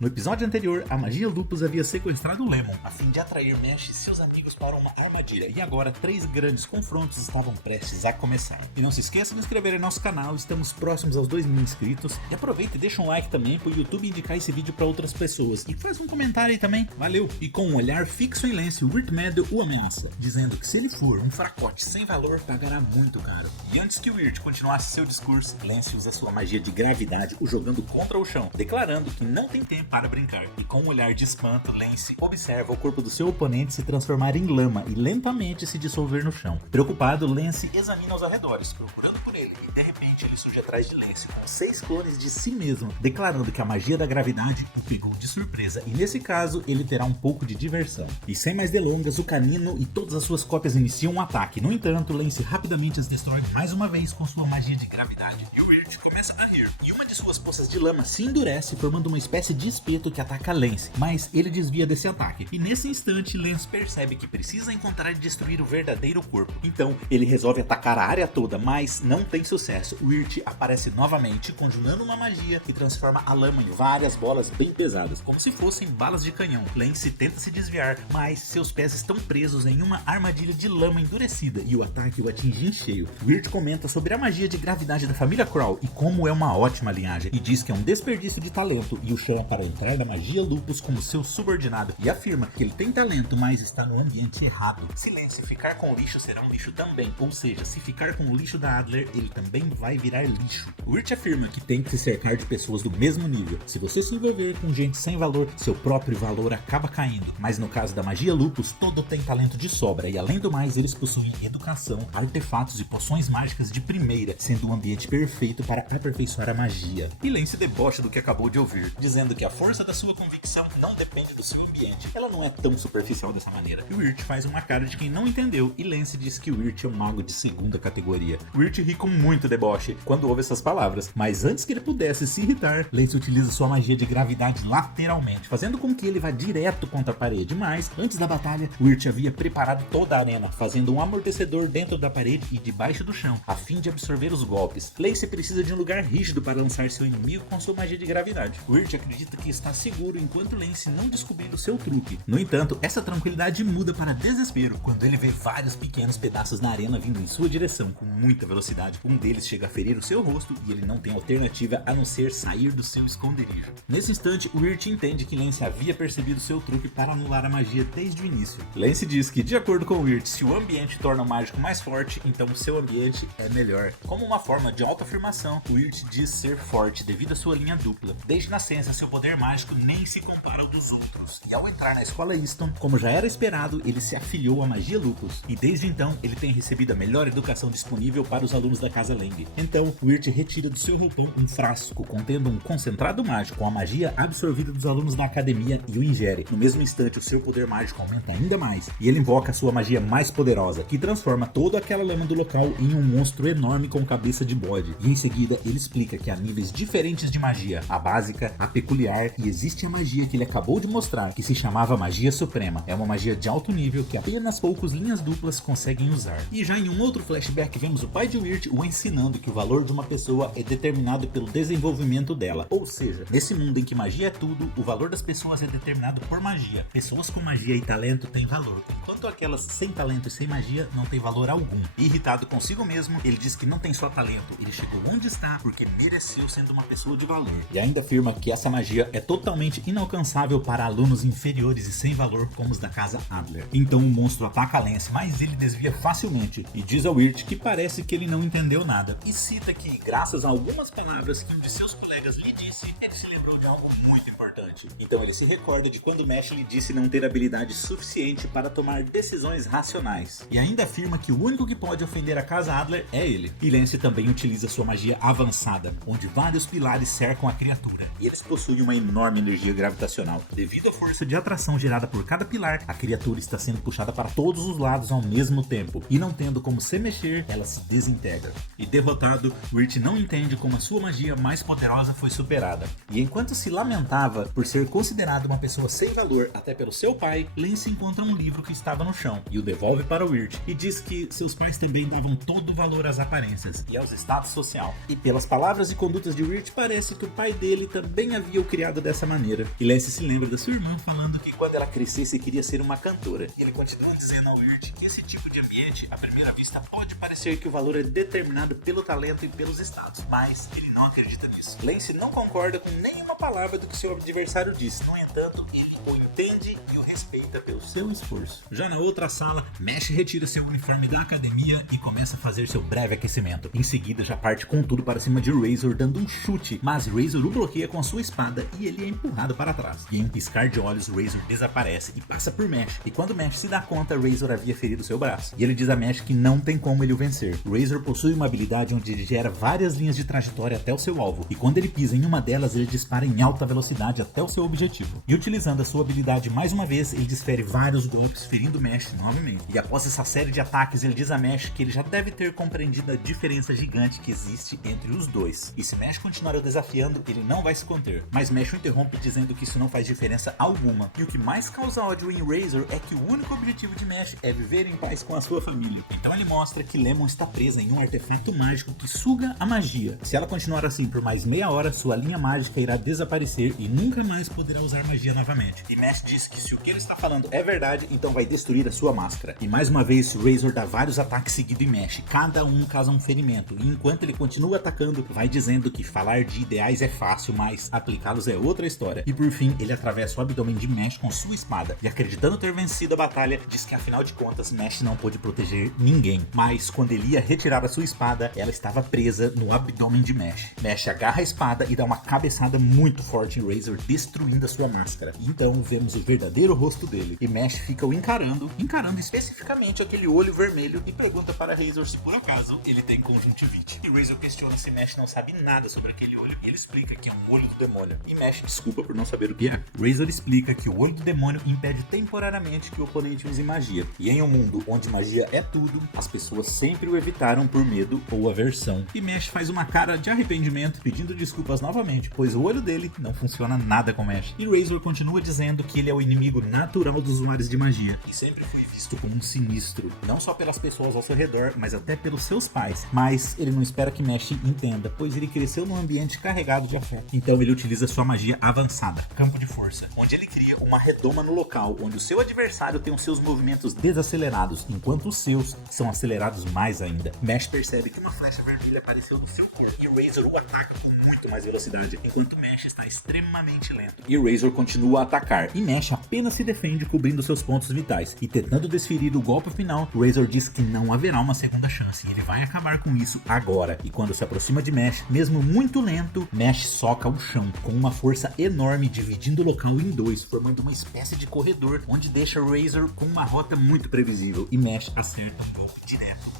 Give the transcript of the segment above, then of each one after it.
No episódio anterior, a magia Lupus havia sequestrado Lemon, a fim de atrair Mesh e seus amigos para uma armadilha, e agora 3 grandes confrontos estavam prestes a começar. E não se esqueça de se inscrever em nosso canal, estamos próximos aos 2.000 inscritos, e aproveita e deixa um like também para o YouTube indicar esse vídeo para outras pessoas, e faz um comentário aí também, valeu! E com um olhar fixo em Lance, Wirt Meadow o ameaça, dizendo que se ele for um fracote sem valor, pagará muito caro. E antes que Wirt continuasse seu discurso, Lance usa sua magia de gravidade, o jogando contra o chão, declarando que não tem tempo para brincar, e com um olhar de espanto, Lance observa o corpo do seu oponente se transformar em lama e lentamente se dissolver no chão. Preocupado, Lance examina os arredores, procurando por ele, e de repente ele surge atrás de Lance com 6 clones de si mesmo, declarando que a magia da gravidade o pegou de surpresa, e nesse caso ele terá um pouco de diversão. E sem mais delongas, o canino e todas as suas cópias iniciam um ataque. No entanto, Lance rapidamente as destrói mais uma vez com sua magia de gravidade, e o Wirt começa a rir, e uma de suas poças de lama se endurece, formando uma espécie de espeto que ataca Lance, mas ele desvia desse ataque. E nesse instante, Lance percebe que precisa encontrar e destruir o verdadeiro corpo. Então, ele resolve atacar a área toda, mas não tem sucesso. Wirt aparece novamente, conjurando uma magia que transforma a lama em várias bolas bem pesadas, como se fossem balas de canhão. Lance tenta se desviar, mas seus pés estão presos em uma armadilha de lama endurecida e o ataque o atinge em cheio. Wirt comenta sobre a magia de gravidade da família Crow e como é uma ótima linhagem, e diz que é um desperdício de talento e o chama para entrar da magia Lupus como seu subordinado, e afirma que ele tem talento, mas está no ambiente errado. Se Lance ficar com o lixo, será um lixo também, ou seja, se ficar com o lixo da Adler, ele também vai virar lixo. Wirt afirma que tem que se cercar de pessoas do mesmo nível. Se você se envolver com gente sem valor, seu próprio valor acaba caindo, mas no caso da magia Lupus, todo tem talento de sobra, e além do mais, eles possuem educação, artefatos e poções mágicas de primeira, sendo um ambiente perfeito para aperfeiçoar a magia. E Lance debocha do que acabou de ouvir, dizendo que a força da sua convicção não depende do seu ambiente. Ela não é tão superficial dessa maneira. E Wirt faz uma cara de quem não entendeu, e Lance diz que Wirt é um mago de segunda categoria. Wirt ri com muito deboche quando ouve essas palavras, mas antes que ele pudesse se irritar, Lance utiliza sua magia de gravidade lateralmente, fazendo com que ele vá direto contra a parede. Mas, antes da batalha, Wirt havia preparado toda a arena, fazendo um amortecedor dentro da parede e debaixo do chão, a fim de absorver os golpes. Lance precisa de um lugar rígido para lançar seu inimigo com sua magia de gravidade. Wirt acredita que está seguro enquanto Lance não descobrir o seu truque. No entanto, essa tranquilidade muda para desespero quando ele vê vários pequenos pedaços na arena vindo em sua direção com muita velocidade. Um deles chega a ferir o seu rosto e ele não tem alternativa a não ser sair do seu esconderijo. Nesse instante, Wirt entende que Lance havia percebido seu truque para anular a magia desde o início. Lance diz que, de acordo com Wirt, se o ambiente torna o mágico mais forte, então o seu ambiente é melhor. Como uma forma de autoafirmação, Wirt diz ser forte devido à sua linha dupla. Desde nascença, seu poder mágico nem se compara ao dos outros. E ao entrar na escola Easton, como já era esperado, ele se afiliou à magia Lupus. E desde então, ele tem recebido a melhor educação disponível para os alunos da Casa Lang. Então, Wirt retira do seu roupão um frasco contendo um concentrado mágico com a magia absorvida dos alunos da academia e o ingere. No mesmo instante, o seu poder mágico aumenta ainda mais. E ele invoca a sua magia mais poderosa, que transforma toda aquela lama do local em um monstro enorme com cabeça de bode. E em seguida, ele explica que há níveis diferentes de magia. A básica, a peculiar, e existe a magia que ele acabou de mostrar, que se chamava Magia Suprema. É uma magia de alto nível que apenas poucos linhas duplas conseguem usar. E já em um outro flashback, vemos o pai de Wirt o ensinando que o valor de uma pessoa é determinado pelo desenvolvimento dela. Ou seja, nesse mundo em que magia é tudo, o valor das pessoas é determinado por magia. Pessoas com magia e talento têm valor, enquanto aquelas sem talento e sem magia não têm valor algum. Irritado consigo mesmo, ele diz que não tem só talento, ele chegou onde está porque mereceu sendo uma pessoa de valor. E ainda afirma que essa magia é totalmente inalcançável para alunos inferiores e sem valor como os da casa Adler. Então o monstro ataca Lance, mas ele desvia facilmente e diz ao Wirt que parece que ele não entendeu nada, e cita que, graças a algumas palavras que um de seus colegas lhe disse, ele se lembrou de algo muito importante. Então ele se recorda de quando Mesh lhe disse não ter habilidade suficiente para tomar decisões racionais, e ainda afirma que o único que pode ofender a casa Adler é ele. E Lance também utiliza sua magia avançada, onde vários pilares cercam a criatura, e eles possuem uma enorme energia gravitacional. Devido à força de atração gerada por cada pilar, a criatura está sendo puxada para todos os lados ao mesmo tempo, e não tendo como se mexer, ela se desintegra. E derrotado, Wirt não entende como a sua magia mais poderosa foi superada. E enquanto se lamentava, Por ser considerado uma pessoa sem valor até pelo seu pai, Lance encontra um livro que estava no chão e o devolve para Wirt e diz que seus pais também davam todo o valor às aparências e aos status social. E pelas palavras e condutas de Wirt, parece que o pai dele também havia o criado dessa maneira. E Lance se lembra da sua irmã falando que quando ela crescesse queria ser uma cantora. E ele continua dizendo ao Wirt que esse tipo de ambiente, à primeira vista, pode parecer que o valor é determinado pelo talento e pelos status, mas ele não acredita nisso. Lance não concorda com nenhuma palavra do que seu adversário disse. No entanto, ele o entende e o respeita pelo seu esforço. Já na outra sala, Mesh retira seu uniforme da academia e começa a fazer seu breve aquecimento. Em seguida, já parte com tudo para cima de Razor, dando um chute, mas Razor o bloqueia com a sua espada e ele é empurrado para trás. E em um piscar de olhos, Razor desaparece e passa por Mesh. E quando Mesh se dá conta, Razor havia ferido seu braço. E ele diz a Mesh que não tem como ele o vencer. Razor possui uma habilidade onde ele gera várias linhas de trajetória até o seu alvo. E quando ele pisa em uma delas, ele dispara em alta velocidade até o seu objetivo. E utilizando a sua habilidade mais uma vez, ele desfere vários golpes, ferindo Mesh novamente. E após essa série de ataques, ele diz a Mesh que ele já deve ter compreendido a diferença gigante que existe entre os dois. E se Mesh continuar o desafiando, ele não vai se conter. Mas Mesh o interrompe dizendo que isso não faz diferença alguma. E o que mais causa ódio em Razor é que o único objetivo de Mesh é viver em paz com a sua família. Então ele mostra que Lemon está presa em um artefato mágico que suga a magia. Se ela continuar assim por mais meia hora, sua linha mágica irá desaparecer e nunca mais poderá usar magia novamente. E Mesh diz que se o que ele está falando é verdade, então vai destruir a sua máscara. E mais uma vez, Razor dá vários ataques seguidos em Mesh, cada um causa um ferimento. E enquanto ele continua atacando, vai dizendo que falar de ideais é fácil, mas aplicá-los é outra história. E por fim, ele atravessa o abdômen de Mesh com sua espada. E acreditando ter vencido a batalha, diz que afinal de contas, Mesh não pôde proteger ninguém. Mas quando ele ia retirar a sua espada, ela estava presa no abdômen de Mesh. Mesh agarra a espada e dá uma cabeçada muito forte em Razor, destruindo a sua máscara. E então vemos o verdadeiro rosto dele. E Mesh fica o encarando especificamente aquele olho vermelho e pergunta para Razor se por acaso ele tem conjuntivite. E Razor questiona se Mesh não sabe nada sobre aquele olho e ele explica que é um olho do demônio. E Mesh desculpa por não saber o que é. Razor explica que o olho do demônio impede temporariamente que o oponente use magia. E em um mundo onde magia é tudo, as pessoas sempre o evitaram por medo ou aversão. E Mesh faz uma cara de arrependimento pedindo desculpas novamente, pois o olho dele não funciona nada com Mesh. E Razor continua dizendo que ele é o inimigo natural dos usuários de magia e sempre foi visto como um sinistro, não só pelas pessoas ao seu redor, mas até pelos seus pais. Mas ele não espera que Mesh entenda, pois ele cresceu num ambiente carregado de afeto. Então ele utiliza sua magia avançada, Campo de Força, onde ele cria uma redoma no local, onde o seu adversário tem os seus movimentos desacelerados, enquanto os seus são acelerados mais ainda. Mesh percebe que uma flecha vermelha apareceu no seu corpo e Razor o ataca com muito mais velocidade, enquanto Mesh está extremamente lento. E Razor continua a atacar, e Mesh apenas se defende cobrindo seus pontos vitais. E tentando desferir o golpe final, Razor diz que não haverá uma segunda chance e ele vai acabar com isso agora. E quando se aproxima de Mesh, mesmo muito lento, Mesh soca o chão com uma força enorme, dividindo o local em dois, formando uma espécie de corredor onde deixa Razor com uma rota muito previsível. E Mesh acerta um golpe direto.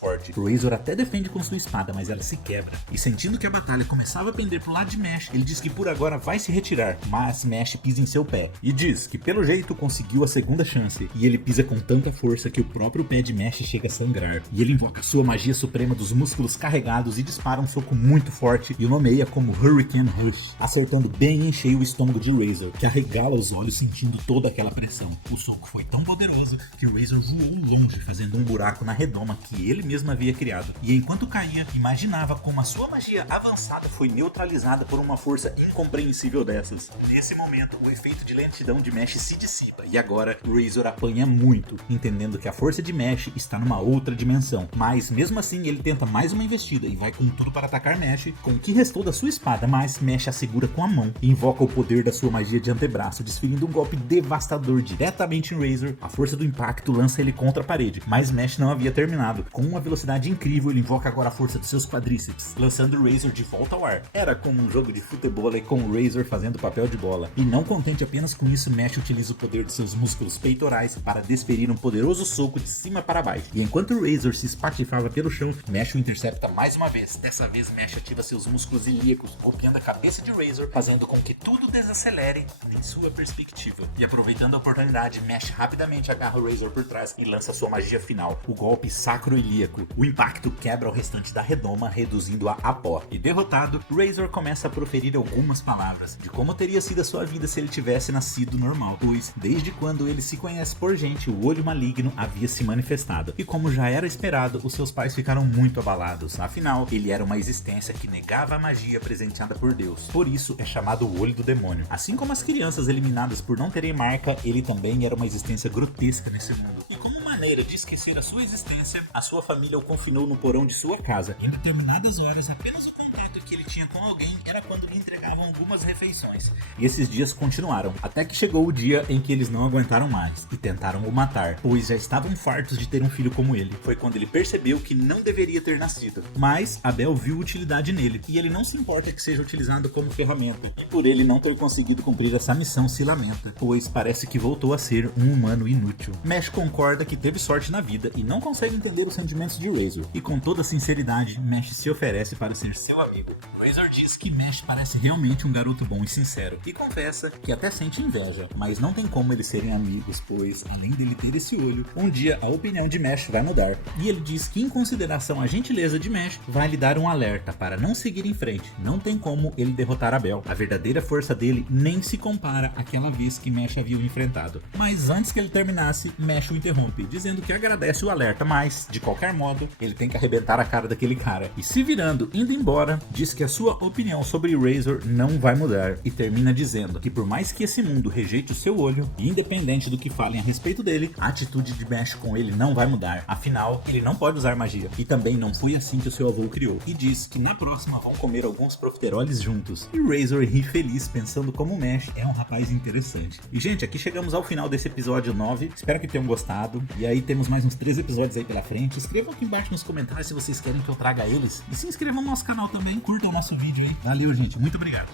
Forte. Razor até defende com sua espada, mas ela se quebra. E sentindo que a batalha começava a pender pro lado de Mesh, ele diz que por agora vai se retirar, mas Mesh pisa em seu pé. E diz que pelo jeito conseguiu a segunda chance. E ele pisa com tanta força que o próprio pé de Mesh chega a sangrar. E ele invoca sua magia suprema dos músculos carregados e dispara um soco muito forte e o nomeia como Hurricane Rush, acertando bem em cheio o estômago de Razor, que arregala os olhos sentindo toda aquela pressão. O soco foi tão poderoso que Razor voou longe, fazendo um buraco na redoma que ele mesmo havia criado. E enquanto caía, imaginava como a sua magia avançada foi neutralizada por uma força incompreensível dessas. Nesse momento, o efeito de lentidão de Mesh se dissipa e agora Razor apanha muito, entendendo que a força de Mesh está numa outra dimensão. Mas mesmo assim, ele tenta mais uma investida e vai com tudo para atacar Mesh com o que restou da sua espada, mas Mesh a segura com a mão e invoca o poder da sua magia de antebraço, desferindo um golpe devastador diretamente em Razor. A força do impacto lança ele contra a parede, mas Mesh não havia terminado. Com uma velocidade incrível, ele invoca agora a força dos seus quadríceps, lançando Razor de volta ao ar. Era como um jogo de futebol e com Razor fazendo papel de bola. E não contente apenas com isso, Mesh utiliza o poder de seus músculos peitorais para desferir um poderoso soco de cima para baixo. E enquanto Razor se espatifava pelo chão, Mesh o intercepta mais uma vez. Dessa vez, Mesh ativa seus músculos ilíacos, golpeando a cabeça de Razor, fazendo com que tudo desacelere de sua perspectiva. E aproveitando a oportunidade, Mesh rapidamente agarra o Razor por trás e lança sua magia final, o golpe sacro-ilíaco. O impacto quebra o restante da redoma, reduzindo-a a pó. E derrotado, Razor começa a proferir algumas palavras de como teria sido a sua vida se ele tivesse nascido normal, pois desde quando ele se conhece por gente, o olho maligno havia se manifestado. E como já era esperado, os seus pais ficaram muito abalados. Afinal, ele era uma existência que negava a magia presenteada por Deus. Por isso é chamado o Olho do Demônio. Assim como as crianças eliminadas por não terem marca, ele também era uma existência grotesca nesse mundo. E como maneira de esquecer a sua existência, a sua família o confinou no porão de sua casa. Em determinadas horas, apenas o contato que ele tinha com alguém era quando lhe entregavam algumas refeições. E esses dias continuaram, até que chegou o dia em que eles não aguentaram mais e tentaram o matar, pois já estavam fartos de ter um filho como ele. Foi quando ele percebeu que não deveria ter nascido. Mas Abel viu utilidade nele, e ele não se importa que seja utilizado como ferramenta. E por ele não ter conseguido cumprir essa missão se lamenta, pois parece que voltou a ser um humano inútil. Mesh concorda que teve sorte na vida e não consegue entender os sentimentos de Razor. E com toda sinceridade, Mesh se oferece para ser seu amigo. Razor diz que Mesh parece realmente um garoto bom e sincero, e confessa que até sente inveja, mas não tem como eles serem amigos, pois além dele ter esse olho, um dia a opinião de Mesh vai mudar. E ele diz que em consideração à gentileza de Mesh, vai lhe dar um alerta para não seguir em frente. Não tem como ele derrotar Abel. A verdadeira força dele nem se compara àquela vez que Mesh havia o enfrentado. Mas antes que ele terminasse, Mesh o interrompe, dizendo que agradece o alerta, mas, de qualquer modo, ele tem que arrebentar a cara daquele cara. E se virando, indo embora, diz que a sua opinião sobre Razor não vai mudar. E termina dizendo que por mais que esse mundo rejeite o seu olho, independente do que falem a respeito dele, a atitude de Mesh com ele não vai mudar. Afinal, ele não pode usar magia. E também não foi assim que o seu avô o criou. E diz que na próxima vão comer alguns profiteroles juntos. E Razor ri feliz, pensando como o Mesh é um rapaz interessante. E gente, aqui chegamos ao final desse episódio 9. Espero que tenham gostado. E aí temos mais uns 3 episódios aí pela frente. Escrevam aqui embaixo nos comentários se vocês querem que eu traga eles. E se inscrevam no nosso canal também. Curtam o nosso vídeo aí. Valeu, gente. Muito obrigado.